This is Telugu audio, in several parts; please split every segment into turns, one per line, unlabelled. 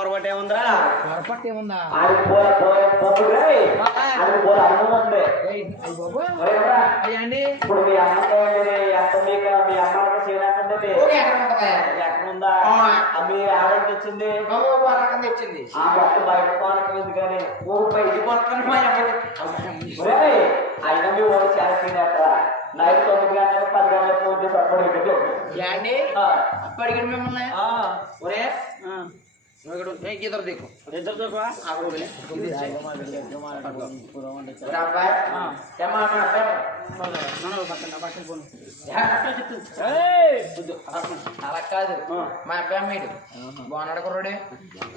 పొరపాటు ఏముందిరా
పొరపాటు ఏముందా అయ్యండి
ఇప్పుడు మీ అమ్మకి ఎంత మీకు మీ అమ్మకి
ఆ.
ఆ మీ ఆవిడ తెచ్చింది
బాబు బాబు రకం తెచ్చింది.
ఆ మొక్క బయట
ఓ మా
అయినా మీ చాలా నైట్ తొమ్మిది గంటలకు పది గంటలకు. అప్పుడు
అడిగాడు మిమ్మల్ని. ఒరే. నువ్వు ఇక్కడ ఉంటే ఇద్దరు దిక్కు
ఇద్దరు!
అలా కాదు. మా అబ్బాయి అమ్మేడు బాగున్నాడు కుర్రాడు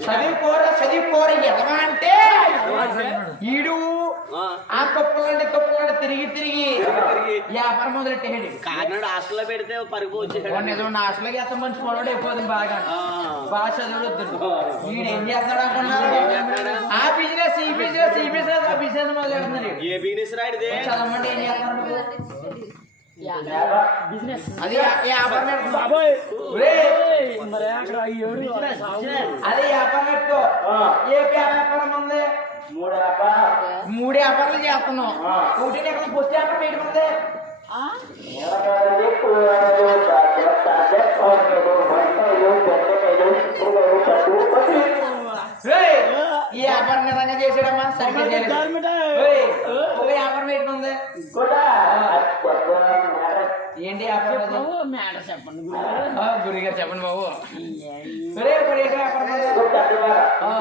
చదువుకోరా చదువుకోరా ఎదవా అంటే ఈడు
ఆ,
కప్పులంటే కప్పులంటే తిరిగి తిరిగి. వ్యాపారం మొదలెట్టేయండి.
కాకినాడ హాస్టల్లో పెడితే పరుగు వచ్చేసాడు
నా ఎంత మంచి పొలవాడు అయిపోతుంది బాగా. బాగా చదువులు వీడు ఏం చేస్తాడు అనుకున్నారు ఆ బిజినెస్ ఈ బిజినెస్ ఈ బిజినెస్ ఆ బిజినెస్ మొదలెడుతున్నారు.
ఏ బిజినెస్ రాయిదే
చదవమంటే ఏం చేస్తున్నారు నువ్వు?
బిజినెస్
అది వ్యా- వ్యాపారం.
బాబోయ్
మరి అక్కడ ఏడు
అదే వ్యాపారం పెట్టుకో
ఆ.
ఏ వ్యాపారం ఉంది
మూడు వ్యాపారం
మూడు వ్యాపారాలు చేస్తున్నాం. ఒకటి ఎక్కడ పొస్తు వ్యాపారం ఏంటి ఉంది వ్యాపారం నిజంగా చేసాడమ్మా సరిగ్గా చేయలేదు. ఒక వ్యాపారం
మ్యాటర్.
ఏంటి వ్యాపారం అది?
చెప్పండి గురుగారు.
ఆ, గురుగారు చెప్పండి బాబు ఇప్పుడు ఏంటి వ్యాపారం ఆ.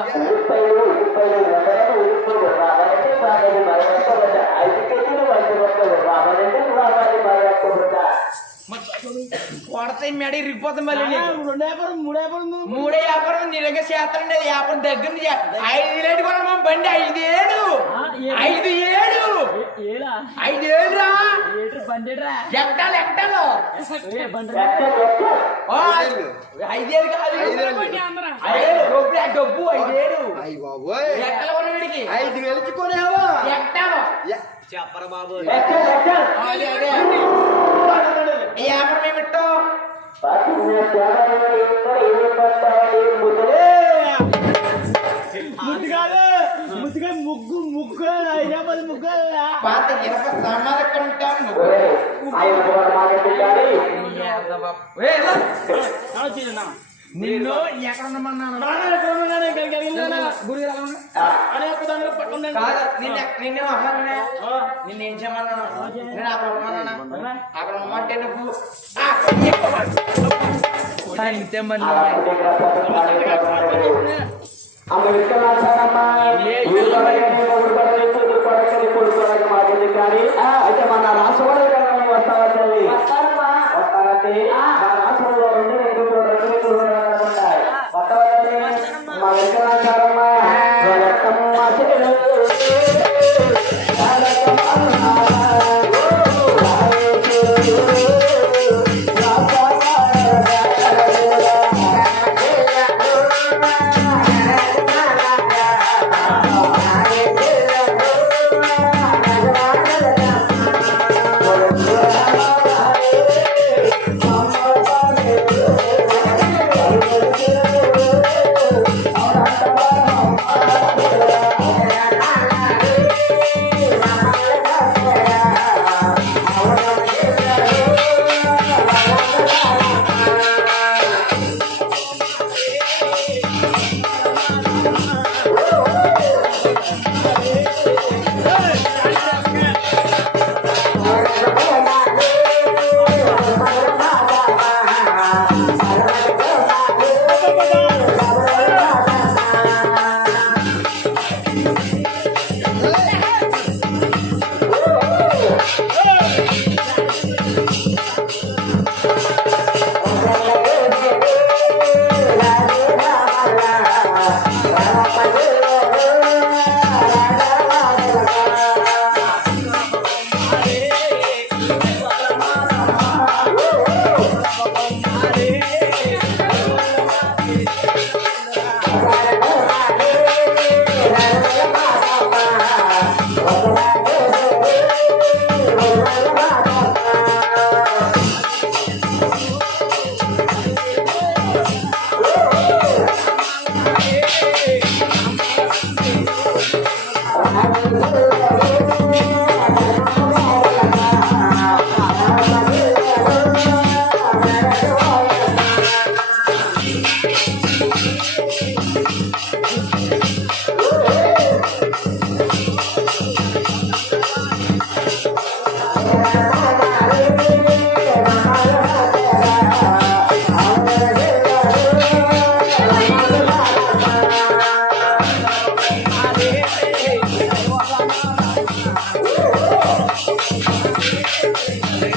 కొడతాయి మెడ ఇరిగిపోతుంది మళ్ళీ.
రెండు వ్యాపారం మూడు వ్యాపారం.
మూడే వ్యాపారం చేస్తానండి అది వ్యాపారం దగ్గర నుంచి ఐదు ఏడు కూడా మా బండి ఐదు ఏడు. ఐదు ఏడు. ఐదు ఏడు రా ఎక్కడాలు
ఎక్కడ, ఎక్కడ?
ఐదేళ్ళు కాదు. డబ్బు ఐదేడు
అయ్యి బాబోయ్.
ఎక్కల ఉన్న వీడికి?
ఐదు వేలకి కొనేవా?
ఎక్కడాలు
చెప్పరా బాబు.
ఎక్కడ, ఎక్కడ?
అదే అదే ఈ వ్యాపారం ఏమిట్టో
పక్కన చేరని ఇంకా ఏ పట్టాలి, ముద్రే.
ముద్దుగాడు ముద్దుగా ముగ్గు ముగ్గు హైదరాబాద్ ముగ్గు
పాత ఇరవై సామాన్లు ఎక్కడ నిన్ను ఎక్కడ ఉండమన్నాను నిన్న నిన్ను అసలు నిన్ను ఏం చేయమన్నాను నేను అక్కడ ఉండమన్నాను అక్కడ ఉండమంటే నువ్వు అంతే
అయితే మన రాష్ట్రంలో కానీ వస్తావా తల్లి? వస్తానంటే, మా రాష్ట్రంలో రెండు రెండు రెండు రెండు రెండు ఉంటాయి. వస్తావా తల్లి? మా Bye.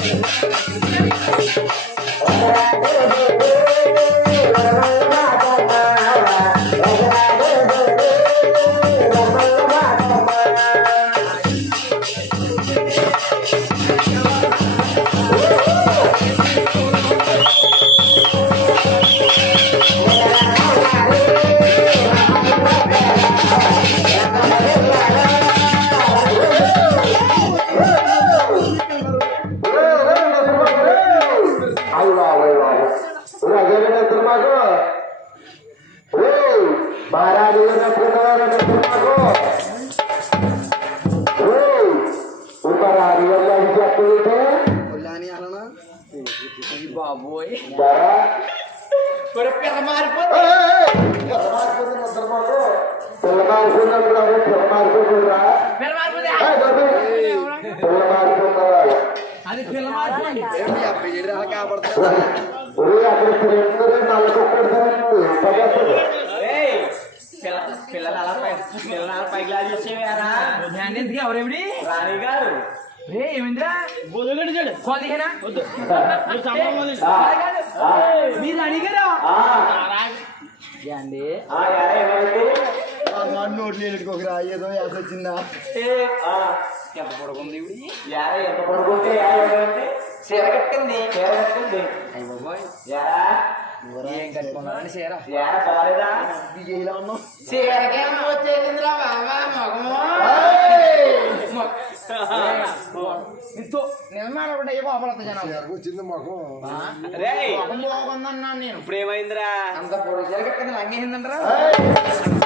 よいしょ。మాకు
ఓ మహారాజు
బాబోయ్. పిల్ల మారుకున్నట్టున్నారు
పిల్ల మారుకుంటున్నారా
పిల్ల
మారుకున్నారా
అది పిల్ల మారుకుంటే
అబ్బాయి కాపాడుతున్నారు ఆ పేరు అలా కాపాడుతున్నా
అక్కడ తిరుగుతుంది నలుగురు
పిల్లలు అలా పిల్లలు అలా పైకి లాగేసేవారా
నేను ఎందుకు ఎవరెవిడి
రాణి గారు
రే ఏమిందిరా
బొదుగడి చూడు
మీరు అడిగారా అండి
నోట్లు ఏదో యాస వచ్చిందా
ఎంత పొడుగుంది ఇవిడి
ఎంత పడుకుంటే
చీర కట్టింది
చీర కట్టింది
అయ్య బాబోయ్
యారా
ఏం చీర
విజయ్లా
చీరకే వచ్చేసిందిరా బాబా ఇంతో జనాలు
వచ్చింది
మొఖం బాగుందన్నాను నేను
ఇప్పుడు ఏమైందిరా
అంత పొడుగు చీర కట్టింది లంగేసిందంటారా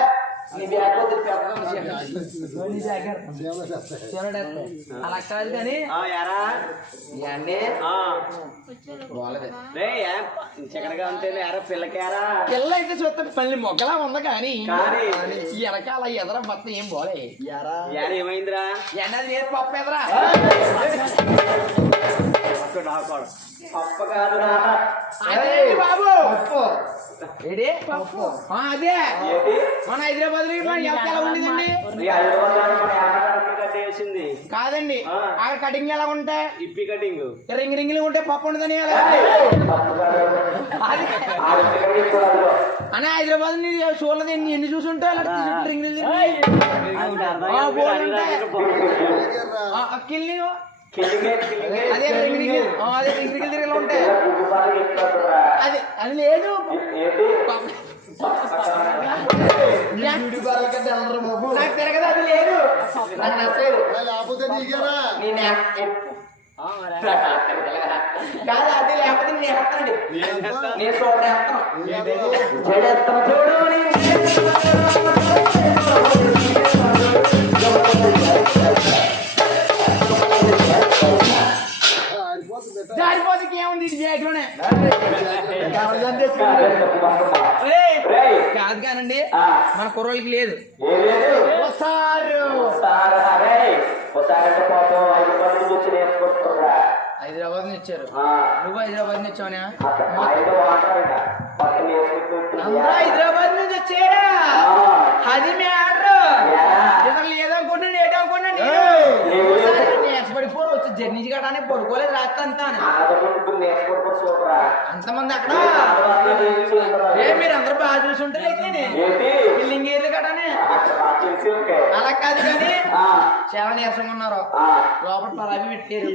అలా కాదు కానీ
ఆ, యారా?
అండి.
ఆ,
బాగలేదు
రేయ్ ఏం చికెన్గా ఉంటే యారా పిల్లకేరా?
పిల్ల అయితే చూస్తే పల్లి మొగ్గలా ఉంది కానీ వెనకాల ఎదర భర్త ఏం పోలే.
యారా
యార ఏమైందిరా?
ఎండది లేదు పప్పు ఎదరా? అదే మన హైదరాబాద్లో మన ఎంత ఎలా ఉండేదండి కాదండి
ఆ.
అక్కడ కటింగ్ ఎలా ఉంటాయి
ఇప్పి కటింగ్
రింగ్ రింగులు ఉంటే పప్పు ఉండదని అది అనే హైదరాబాద్ చూడలేదు ఎన్ని ఎన్ని చూసుంటే అలా రింగ్ కిల్లి అదే రింగ్ రింగులు అదే రింగ్ రింగులు తిరిగి ఉంటాయి అది అది లేదు. నాకు తిరగదు అది లేదు. నాకు నచ్చలేదు.
లేకపోతే నీకేరా
నేను కాదు అది లేకపోతే నేను వేస్తానండి నేను చూడండి వేస్తాను
చూడు
కాదు కానండి. మన కుర్రోళ్ళకి లేదు. హైదరాబాద్ నుంచి వచ్చారు.
ఆ,
నువ్వు హైదరాబాద్ నుంచి వచ్చావనా? హైదరాబాద్ నుంచి వచ్చారా. అది మ్యాటర్
యా.
ఇతను లేదనుకున్నా లేదనుకున్నా నేర్చబడిపోరు వచ్చి జర్నీ చేయడానికి పడుకోలేదు రాత్రి అంతా అంతమంది అక్కడ?
ఏం
మీరు అందరూ బాగా బిల్డింగ్ ఏర్లు
తెలిసి ఉంటే.
అలా కాదు కానీ చాలా నీరసంగా ఉన్నారు లోపల పరాబి పెట్టారు.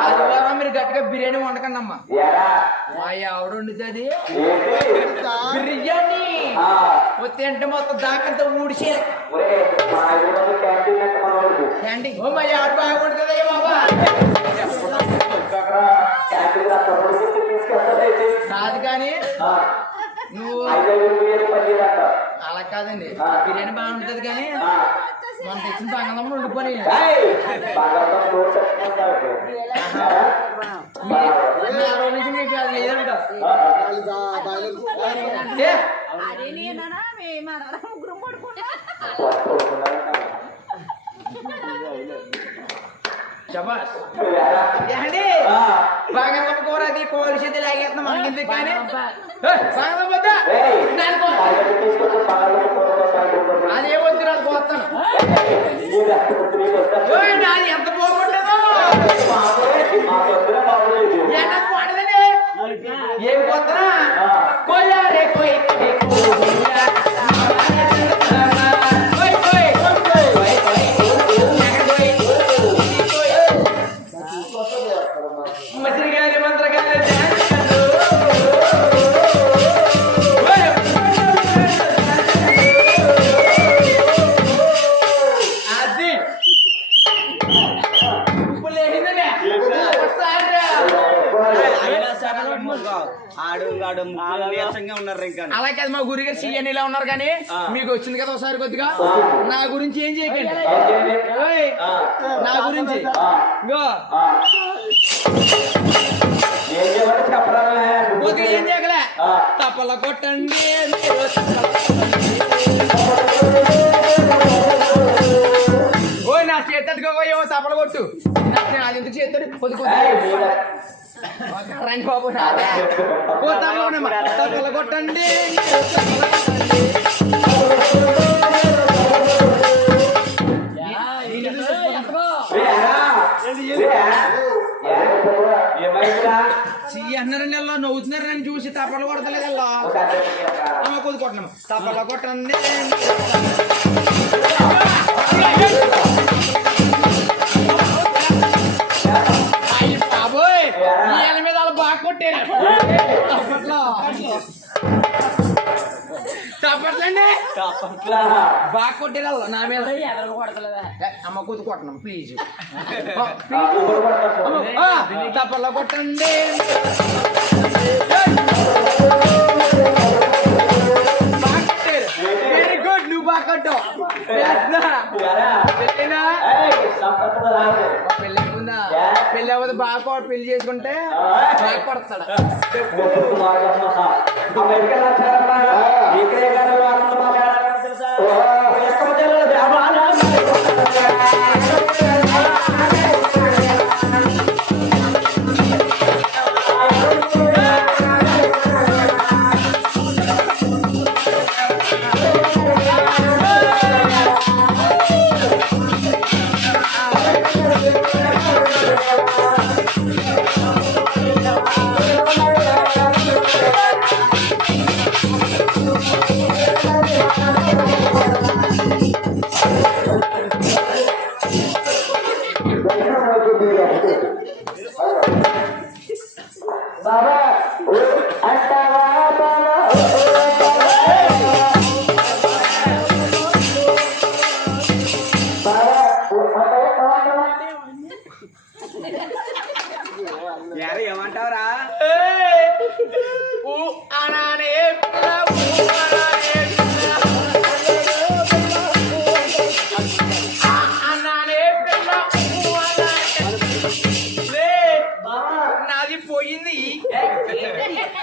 ఆదివారం మీరు గట్టిగా బిర్యానీ వండకండి అమ్మా? మా ఆవిడ వండుతుంది. అంటే మొత్తం దాకంతా. ఏంటి ఓ మా ఆవిడ బాగా వండుతుంది బాబా. కాదు కానీ నువ్వు. అలా కాదండి బిర్యానీ బాగా ఉంటుంది కానీ మనం తెచ్చిన? మీ ఆ రోజు నుంచి మీకు అది లేదంట
అరే నేనా మేము ముగ్గురం పడుకుంటా.
శబాష్. బంగాళమ్మ కూర అది లాగేస్తున్నాం మనకి కానీ. అదే వద్దు నాకు పోతాను. నాది ఎంత పోగొట్టదో
మీకు
వచ్చింది కదా ఒకసారి కొద్దిగా? నా గురించి ఏం చేయకండి. నా గురించి. కొద్దిగా ఏం చేయగలే తప్పల కొట్టండి ఓయ్ నా చేతట్టుకో ఏమో తప్పల కొట్టు. అది ఎందుకు చేస్తాడు కొద్ది కొద్ది రండి బాబు. తప్పల కొట్టండి. అన్నారండి అలా నవ్వుతున్నారని చూసి తప్పలు కొడతలేదు అలా అమ్మ కొద్ది కొట్టనమ్మ తప్పల కొట్టండి బాబోయ్ మీద వాళ్ళు బాగా కొట్టారు. తప్పట్లో తప్పట్లండి బాగా వాళ్ళు నా మీద ఏ, అమ్మ కొద్ది కొట్టనమ్మ ప్లీజ్ తప్పల్లో కొట్టండి పెళ్ళి ఉందా పెళ్ళి అవ్వదు బాగా కొ- పెళ్ళి చేసుకుంటే బాగా కొడతాడు
అమెరికన్ వచ్చారమ్మా ఇక్కడే కదా ఆనంద మాట్లాడాలని తెలుసా?
పోయింది.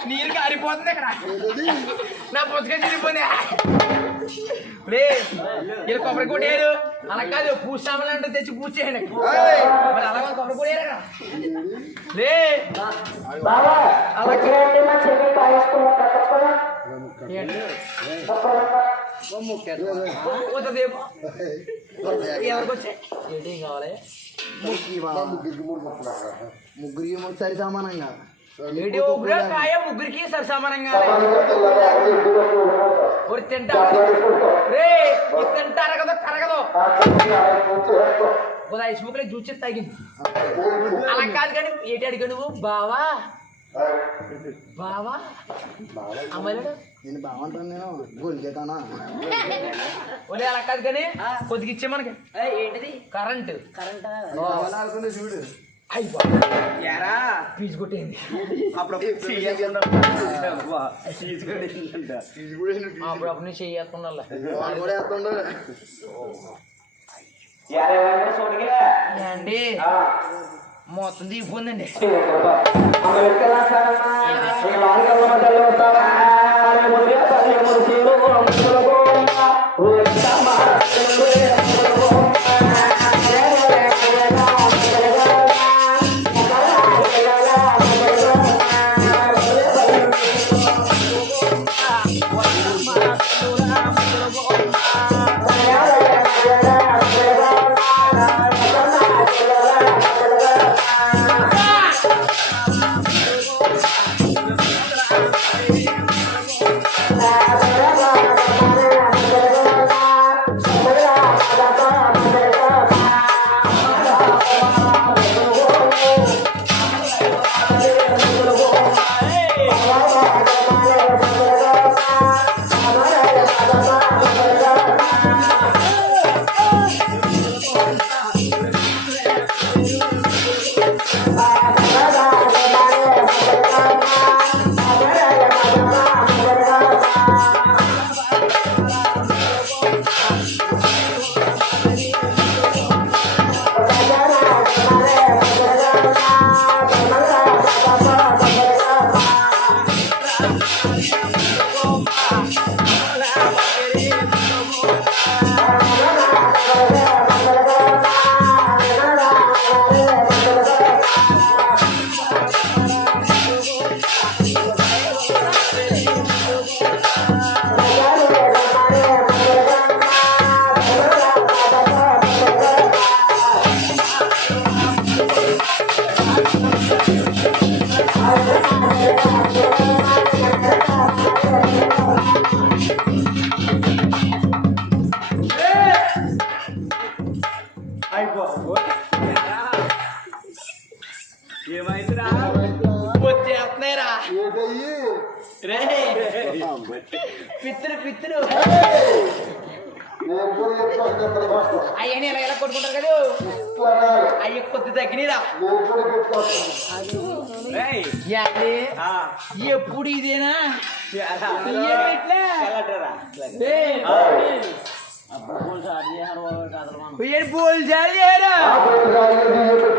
నీరు కారిపోతుంది ఇక్కడ. నా పుస్తకం చిరిగిపోయింది. లే ఇలా కొబ్బరి కొట్టారు అలా కాదు పూసామలు అంటే తెచ్చి పూసేయండి. మరి అలా కాదు, కొబ్బరి కొట్టారు. లే.
బాబా వచ్చేయండి మా చెల్లి పాయసం తప్పకుండా
పోతుందేమో ఎవరికి వచ్చాయి ఏంటి ఏం కావాలి?
ముగ్గురికి సరి సమానంగా
కాయ ముగ్గురికి సరి సమానంగా ఒకటి తింటా. రే ఇది తింటా అరగదు కరగదు ఒక ఐస్ బుక్లో జ్యూస్ తాగింది. అలా కాదు కానీ ఏంటి అడిగా నువ్వు? బావా? బావా?
నేను బాగుంటాను నేను. గొలికేతానా
ఒలే అలా కాదు కానీ కొద్దిగా ఇచ్చే మనకి. ఏంటిది? కరెంట్.
ఆడుకుంటే చూడు.
అయ్యి
యారా
ఫీజు కొట్టేయండి.
అప్పుడు తీసుకుంటే
ఇది కూడా ఏంటి?
అప్పుడు అండి మొత్తం దిగిపోయిందండి
వస్తావా
ఏమైందిరా? వచ్చేస్తున్నాయిరా. రే. పిత్తులు పిత్తులు.
అయ్యని ఇలా ఇలా కొట్టుకుంటారు కదా? అయ్య కొద్ది తగ్గినరా.
ఎప్పుడు
ఇదేనా?
बोल
जा रही
है
हर वो
कादरवान
ये
बोल
जा रही है रे